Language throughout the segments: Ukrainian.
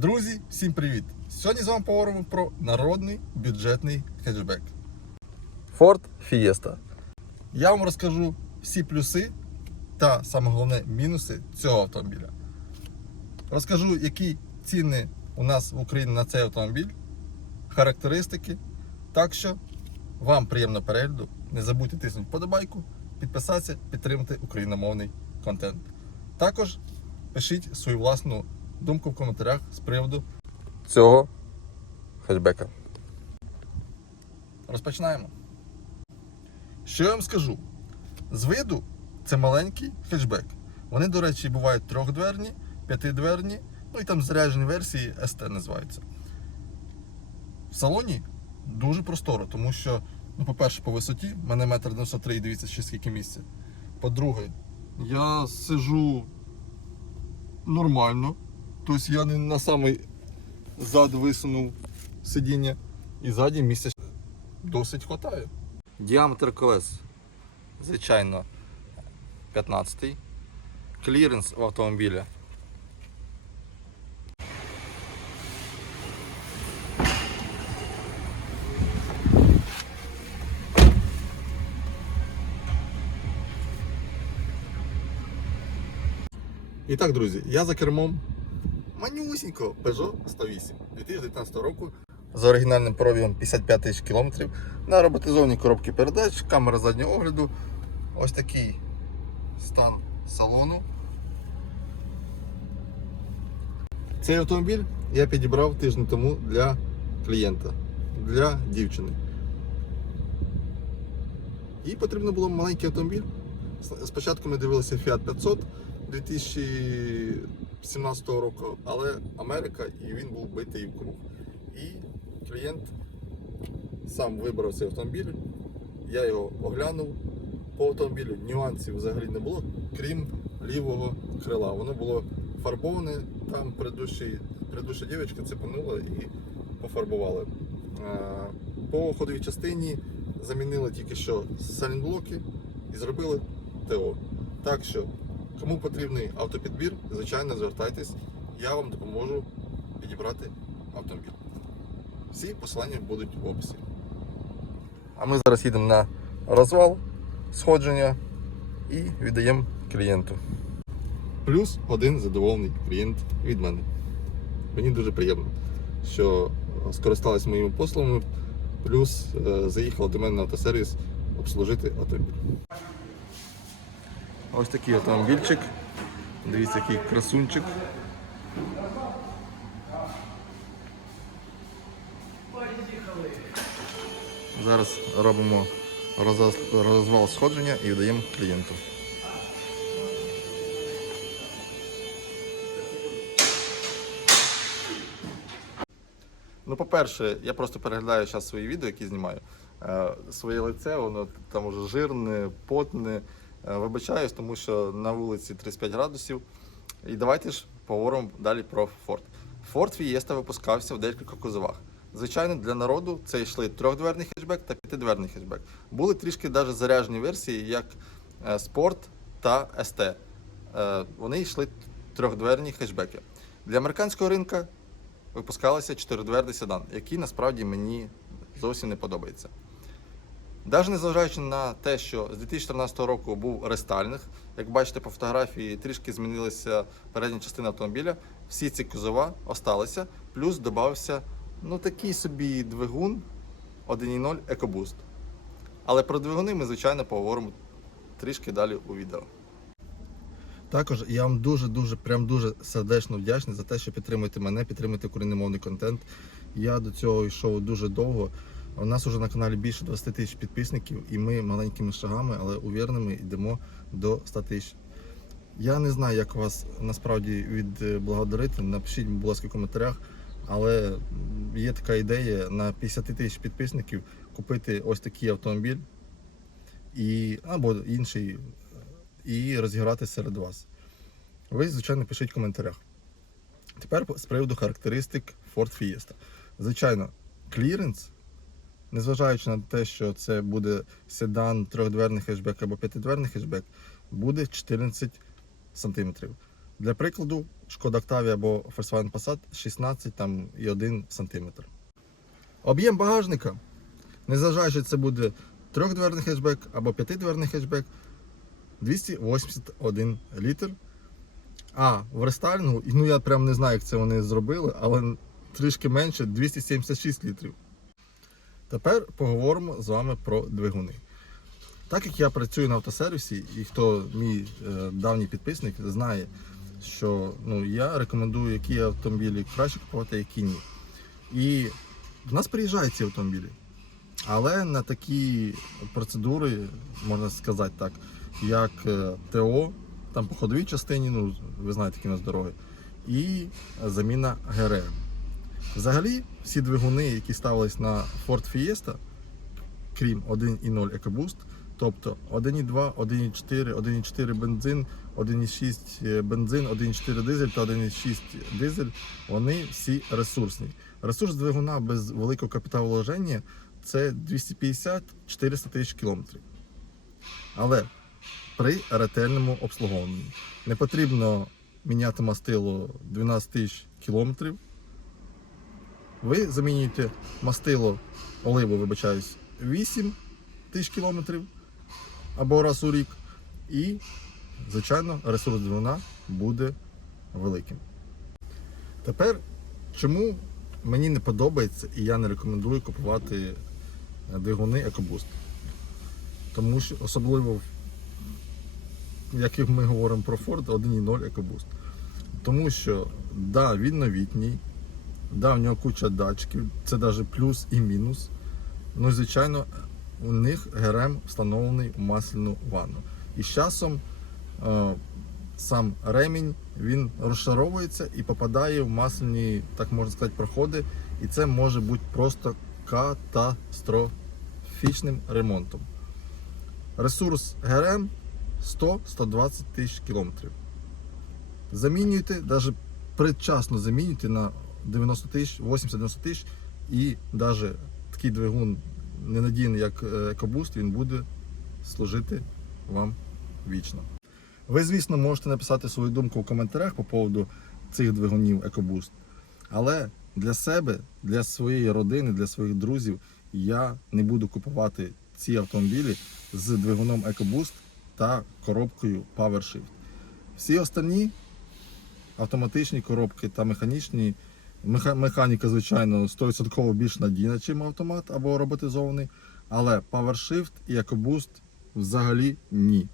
Друзі, всім привіт! Сьогодні з вами поговоримо про народний бюджетний хетчбек. Ford Fiesta. Я вам розкажу всі плюси та саме головне мінуси цього автомобіля. Розкажу, які ціни у нас в Україні на цей автомобіль, характеристики. Так що вам приємного перегляду. Не забудьте тиснути вподобайку, підписатися, підтримати україномовний контент. Також пишіть свою власну думку в коментарях з приводу цього хетчбека. Розпочинаємо. Що я вам скажу? З виду це маленький хетчбек. Вони, до речі, бувають трьохдверні, п'ятидверні, ну і там заряджені версії ST називаються. В салоні дуже просторо, тому що, ну, по-перше, по висоті, в мене 1,93 м і дивіться, ще скільки місця. По-друге, я сижу нормально. Тобто я не на самий зад висунув сидіння. І ззаді місця досить хватає. Діаметр колес, звичайно, 15. Кліренс в автомобіля. І так, друзі, я за кермом манюсінького Peugeot 108 2019 року з оригінальним пробігом 55 тисяч кілометрів на роботизованій коробці передач, камера заднього огляду. Ось такий стан салону. Цей автомобіль я підібрав тиждень тому для клієнта, для дівчини. Їй потрібно було маленький автомобіль. Спочатку ми дивилися Fiat 500 2017 року, але Америка і він був битий в круг. І клієнт сам вибрав цей автомобіль, я його оглянув по автомобілю, нюансів взагалі не було, крім лівого крила. Воно було фарбоване, там предыдуща дівчинка цепанула і пофарбували. Е, По ходовій частині замінили тільки що салінблоки і зробили ТО. Так що, кому потрібний автопідбір, звичайно, звертайтесь, я вам допоможу підібрати автомобіль. Всі посилання будуть в описі. А ми зараз їдемо на розвал, сходження і віддаємо клієнту. Плюс один задоволений клієнт від мене. Мені дуже приємно, що скористались моїми послугами, плюс е, заїхала до мене на автосервіс обслужити автомобіль. Ось такий автомобільчик. Дивіться, який красунчик. Зараз робимо розвал сходження і віддаємо клієнту. Ну, по-перше, я просто переглядаю зараз свої відео, які знімаю. Е, Своє лице, воно там уже жирне, потне. Е, Вибачаюсь, тому що на вулиці 35 градусів. І давайте ж поговоримо далі про Ford. Ford Fiesta випускався в декількох кузовах. Звичайно, для народу це йшли трьохдверний хетчбек та п'ятидверний хетчбек. Були трішки навіть заряжені версії, як е, Sport та ST. Е, Вони йшли трьохдверні хетчбеки. Для американського ринка випускалися чотиридверний седан, який насправді мені зовсім не подобається. Навіть незважаючи на те, що з 2014 року був рестайлінг, як бачите по фотографії, трішки змінилася передня частина автомобіля, всі ці кузова осталися, плюс додався ну, такий собі двигун 1.0 EcoBoost. Але про двигуни ми, звичайно, поговоримо трішки далі у відео. Також я вам дуже-дуже прям дуже сердечно вдячний за те, що підтримуєте мене, підтримуєте україномовний контент. Я до цього йшов дуже довго. У нас уже на каналі більше 20 тисяч підписників, і ми маленькими шагами, але увірними йдемо до 100 тисяч. Я не знаю, як вас насправді відблагодарити. Напишіть, будь ласка, в коментарях. Але є така ідея на 50 тисяч підписників купити ось такий автомобіль і, або інший і розіграти серед вас. Ви, звичайно, пишіть в коментарях. Тепер з приводу характеристик Ford Fiesta. Звичайно, кліренс, незважаючи на те, що це буде седан, трьохдверний хетчбек або п'ятидверний хетчбек, буде 14 см. Для прикладу, Шкода Octavia або Volkswagen Passat 16 там, і 1 см. Об'єм багажника, незважаючи це буде трьохдверний хетчбек або п'ятидверний хетчбек, 281 літр. А в рестайлінгу, ну я прям не знаю, як це вони зробили, але трішки менше 276 літрів. Тепер поговоримо з вами про двигуни. Так як я працюю на автосервісі, і хто мій е, давній підписник знає, що ну, я рекомендую, які автомобілі краще купувати, які ні. І в нас приїжджають ці автомобілі. Але на такі процедури, можна сказати так, як е, ТО, там по ходовій частині, ну ви знаєте, які у нас дороги, і заміна ГРМ. Взагалі, всі двигуни, які ставились на Ford Fiesta, крім 1.0 EcoBoost, тобто 1.2, 1.4, 1.4 бензин, 1.6 бензин, 1.4 дизель та 1.6 дизель, вони всі ресурсні. Ресурс двигуна без великого капіталовложення це 250-400 тисяч кілометрів. Але при ретельному обслуговуванні не потрібно міняти мастило 12 тисяч кілометрів. Ви замінюєте мастило оливу, вибачаюсь, 8 тисяч кілометрів або раз у рік. І, звичайно, ресурс двигуна буде великим. Тепер, чому мені не подобається і я не рекомендую купувати двигуни EcoBoost? Тому що особливо, як ми говоримо про Ford, 1.0 EcoBoost. Тому що, да, він новітній, да, в нього куча датчиків, це навіть плюс і мінус. Ну, звичайно, у них ГРМ встановлений у масляну ванну. І з часом е, сам ремінь він розшаровується і попадає в масляні, так можна сказати, проходи. І це може бути просто катастрофічним ремонтом. Ресурс ГРМ 100-120 тисяч кілометрів. Замінюйте, навіть предчасно замінюйте на 90 тисяч, 80-90 тисяч, і навіть такий двигун ненадійний, як EcoBoost, він буде служити вам вічно. Ви, звісно, можете написати свою думку в коментарях по поводу цих двигунів EcoBoost. Але для себе, для своєї родини, для своїх друзів я не буду купувати ці автомобілі з двигуном EcoBoost та коробкою PowerShift. Всі останні автоматичні коробки та механічні. Меха- Механіка, звичайно, 100% більш надійна, ніж автомат або роботизований. Але PowerShift і EcoBoost взагалі ні.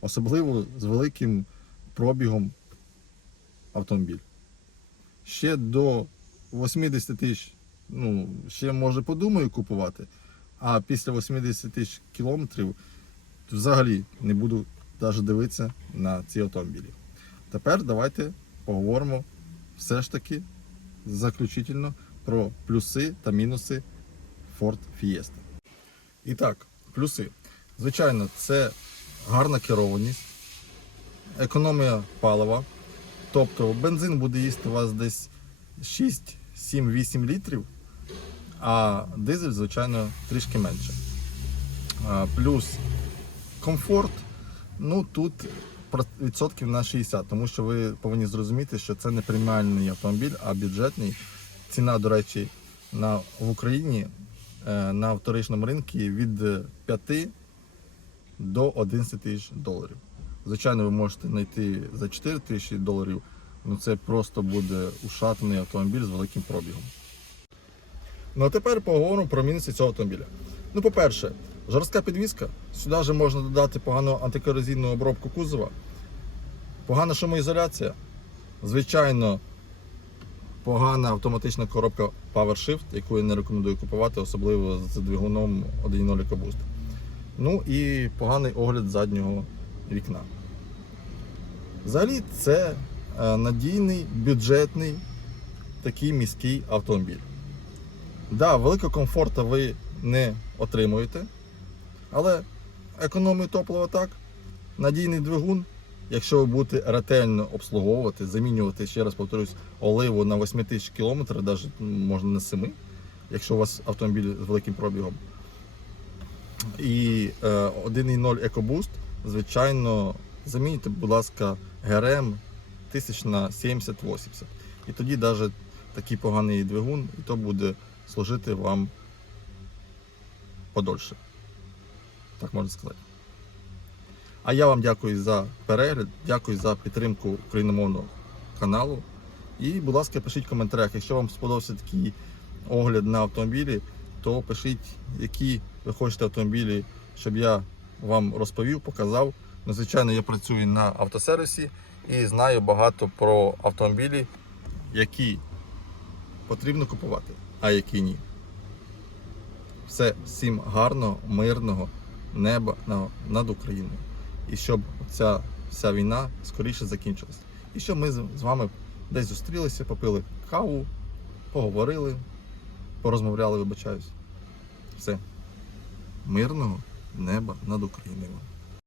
Особливо з великим пробігом автомобіль. Ще до 80 тисяч, ну, ще може подумаю купувати, а після 80 тисяч кілометрів взагалі не буду навіть дивитися на ці автомобілі. Тепер давайте поговоримо все ж таки заключительно про плюси та мінуси Ford Fiesta. І так, плюси. Звичайно, це гарна керованість, економія палива. Тобто бензин буде їсти у вас десь 6, 7, 8 літрів, а дизель, звичайно, трішки менше. Плюс комфорт. Ну тут відсотків на 60, тому що ви повинні зрозуміти, що це не преміальний автомобіль, а бюджетний. Ціна, до речі, на, в Україні е, на вторичному ринку від 5 до 11 тисяч доларів. Звичайно, ви можете знайти за 4 тисячі доларів, ну це просто буде ушатаний автомобіль з великим пробігом. Ну а тепер поговоримо про мінуси цього автомобіля. Ну, по-перше, жорстка підвізка. Сюди вже можна додати погану антикорозійну обробку кузова, погана шумоізоляція. Звичайно, погана автоматична коробка PowerShift, яку я не рекомендую купувати, особливо з двигуном 1.0 EcoBoost. Ну і поганий огляд заднього вікна. Взагалі, це е, надійний, бюджетний такий міський автомобіль. Да, великого комфорту ви не отримуєте, але економію топлива так, надійний двигун, якщо ви будете ретельно обслуговувати, замінювати, ще раз повторюсь, оливу на 8 тисяч кілометрів, навіть можна на 7, якщо у вас автомобіль з великим пробігом. І е, 1.0 EcoBoost, звичайно, замінюйте, будь ласка, ГРМ тисяч на 70-80. І тоді навіть такий поганий двигун, і то буде служити вам подольше. Так можна сказати. А я вам дякую за перегляд, дякую за підтримку україномовного каналу. І, будь ласка, пишіть в коментарях, якщо вам сподобався такий огляд на автомобілі, то пишіть, які ви хочете автомобілі, щоб я вам розповів, показав. Ну, звичайно, я працюю на автосервісі і знаю багато про автомобілі, які потрібно купувати, а які ні. Все, всім гарного, мирного неба над Україною. І щоб ця вся війна скоріше закінчилась. І щоб ми з вами десь зустрілися, попили каву, поговорили, порозмовляли, вибачаюсь. Все. Мирного неба над Україною.